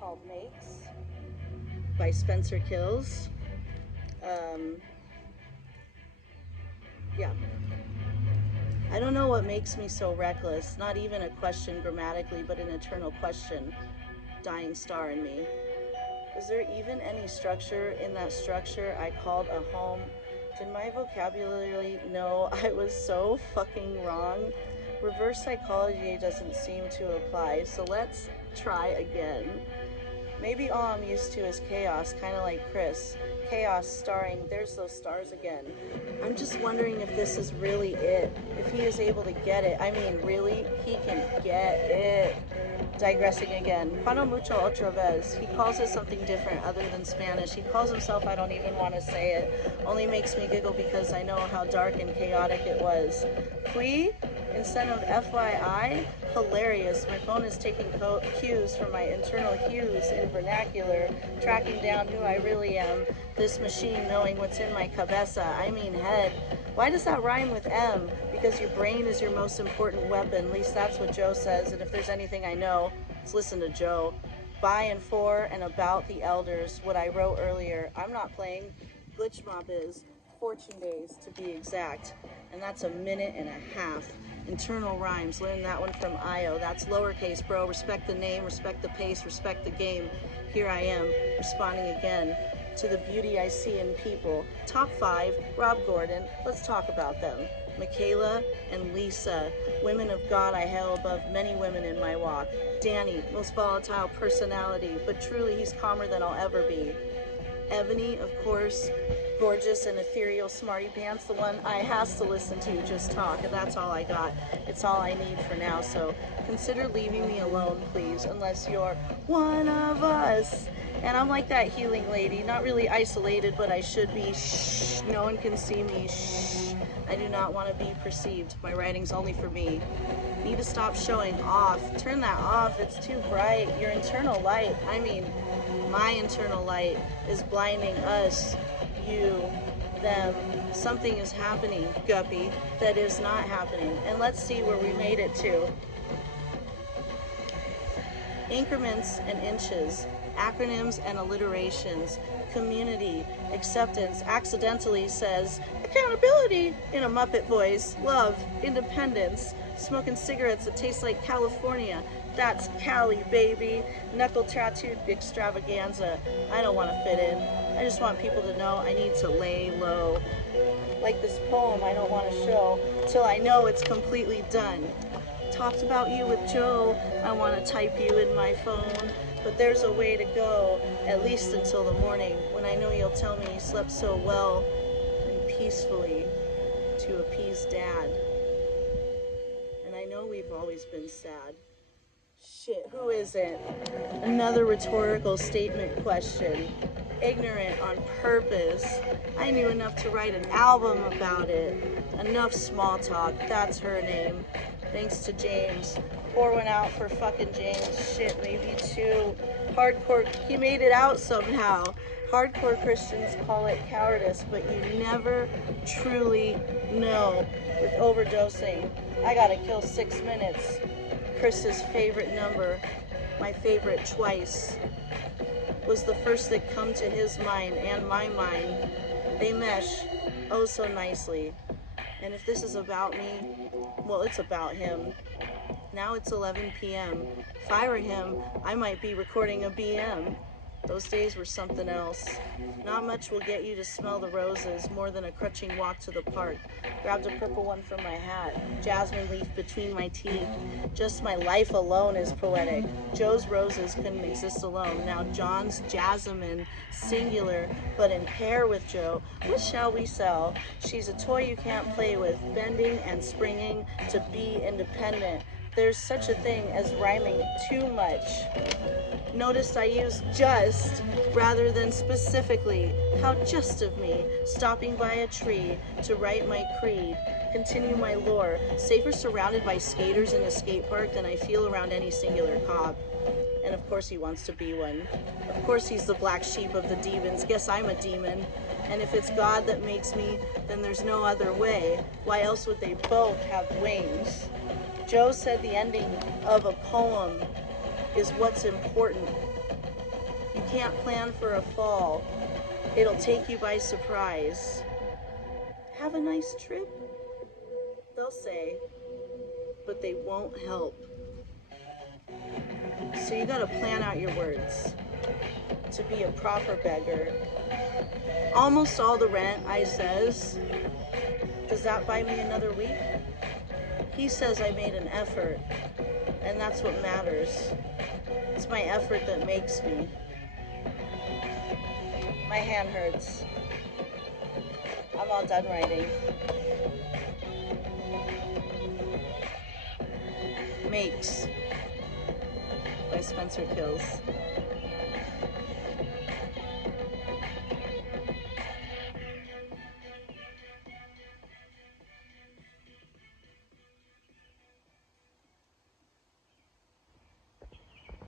called Makes by Spencer Kills. Yeah. I don't know what makes me so reckless, not even a question grammatically, but an eternal question, dying star in me. Was there even any structure in that structure I called a home? Did my vocabulary know I was so fucking wrong? Reverse psychology doesn't seem to apply, so let's try again. Maybe all I'm used to is chaos, kind of like Chris. Chaos starring There's Those Stars Again. I'm just wondering if this is really it. If he is able to get it. I mean, really? He can get it. Digressing again. Cuando mucho otra vez. He calls it something different other than Spanish. He calls himself, I don't even want to say it. Only makes me giggle because I know how dark and chaotic it was. Fui? Instead of FYI? Hilarious. My phone is taking cues from my internal hues in vernacular, tracking down who I really am. This machine knowing what's in my cabeza, I mean head. Why does that rhyme with M? Because your brain is your most important weapon. At least that's what Joe says, and if there's anything I know, let's listen to Joe. By and for and about the elders, what I wrote earlier. I'm not playing. Glitch Mob is. Fortune Days, to be exact. And that's a minute and a half. Internal rhymes, learn that one from Io. That's lowercase, bro. Respect the name, respect the pace, respect the game. Here I am, responding again to the beauty I see in people. Top 5, Rob Gordon. Let's talk about them. Michaela and Lisa, women of God I hail above many women in my walk. Danny, most volatile personality, but truly he's calmer than I'll ever be. Ebony, of course, gorgeous and ethereal smarty pants, the one I has to listen to just talk, and that's all I got. It's all I need for now, so consider leaving me alone, please, unless you're one of us. And I'm like that healing lady, not really isolated, but I should be. Shh, no one can see me. Shh, I do not want to be perceived. My writing's only for me. Need to stop showing off. Turn that off, it's too bright. Your internal light, I mean, my internal light is blinding us, you, them. Something is happening, Guppy, that is not happening. And let's see where we made it to. Increments and inches, acronyms and alliterations, community, acceptance, accidentally says, accountability in a Muppet voice, love, independence, smoking cigarettes that taste like California. That's Cali, baby. Knuckle tattooed extravaganza. I don't want to fit in. I just want people to know I need to lay low. Like this poem I don't want to show till I know it's completely done. Talked about you with Joe. I want to type you in my phone. But there's a way to go, at least until the morning, when I know you'll tell me you slept so well and peacefully to appease Dad. And I know we've always been sad. Shit, who isn't? Another rhetorical statement question. Ignorant on purpose. I knew enough to write an album about it. Enough small talk, that's her name. Thanks to James. Pour one out for fucking James. Shit, maybe two. Hardcore, he made it out somehow. Hardcore Christians call it cowardice, but you never truly know with overdosing. I gotta kill 6 minutes. Chris's favorite number, my favorite twice, was the first that come to his mind and my mind. They mesh oh so nicely. And if this is about me, well, it's about him. Now it's 11 p.m. If I were him, I might be recording a BM. Those days were something else. Not much will get you to smell the roses more than a crutching walk to the park. Grabbed a purple one from my hat, jasmine leaf between my teeth. Just my life alone is poetic. Joe's roses couldn't exist alone. Now John's jasmine, singular, but in pair with Joe. What shall we sell? She's a toy you can't play with, bending and springing to be independent. There's such a thing as rhyming too much. Noticed I used just rather than specifically. How just of me, stopping by a tree to write my creed, continue my lore, safer surrounded by skaters in a skate park than I feel around any singular cop. And of course he wants to be one. Of course he's the black sheep of the demons. Guess I'm a demon. And if it's God that makes me, then there's no other way. Why else would they both have wings? Joe said the ending of a poem is what's important. You can't plan for a fall. It'll take you by surprise. Have a nice trip, they'll say, but they won't help. So you gotta plan out your words to be a proper beggar. Almost all the rent, I says. Does that buy me another week? He says I made an effort, and that's what matters. It's my effort that makes me. My hand hurts. I'm all done writing. Makes by Spencer Kills.